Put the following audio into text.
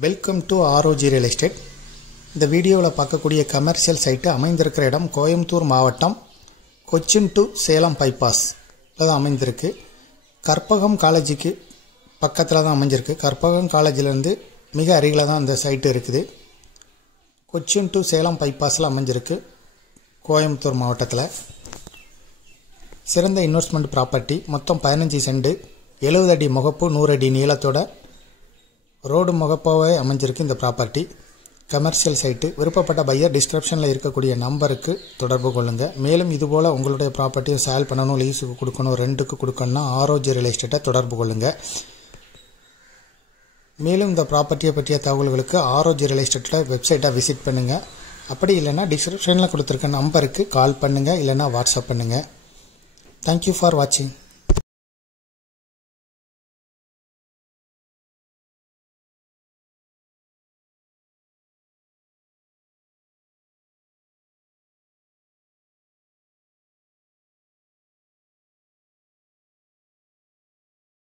Welcome to ROG real estate. இந்த வீடியோவில் பார்க்கக்கூடிய கமர்ஷியல் சைட்டு அமைந்திருக்கிற இடம் கோயம்புத்தூர் மாவட்டம் கொச்சின் டு சேலம் பைபாஸ் தான் அமைந்திருக்கு. கற்பகம் காலேஜுக்கு பக்கத்தில் தான் அமைஞ்சிருக்கு. கற்பகம் காலேஜிலேருந்து மிக அருகில் தான் அந்த சைட்டு இருக்குது. கொச்சின் டு சேலம் பைபாஸில் அமைஞ்சிருக்கு கோயம்புத்தூர் மாவட்டத்தில். சிறந்த இன்வெஸ்ட்மெண்ட் ப்ராப்பர்ட்டி. மொத்தம் 15 சென்ட், 70 அடி முகப்பு, 100 அடி நீளத்தோட ரோடு முகப்பாவே அமைஞ்சிருக்கு இந்த ப்ராப்பர்ட்டி. Commercial site. விருப்பப்பட்ட பையர் டிஸ்கிரிப்ஷனில் இருக்கக்கூடிய நம்பருக்கு தொடர்பு கொள்ளுங்கள். மேலும் இதுபோல் உங்களுடைய ப்ராப்பர்ட்டியை சேல் பண்ணணும், லீஸுக்கு கொடுக்கணும், ரெண்டுக்கு கொடுக்கணும்னா ROG ரியல் எஸ்டேட்டை தொடர்பு கொள்ளுங்கள். மேலும் இந்த ப்ராப்பர்ட்டியை பற்றிய தகவல்களுக்கு ROG ரியல் எஸ்டேட்டில் வெப்சைட்டை விசிட் பண்ணுங்கள். அப்படி இல்லைன்னா டிஸ்கிரிப்ஷனில் கொடுத்துருக்க நம்பருக்கு கால் பண்ணுங்கள், இல்லைன்னா வாட்ஸ்அப் பண்ணுங்கள். தேங்க்யூ ஃபார் வாட்சிங்.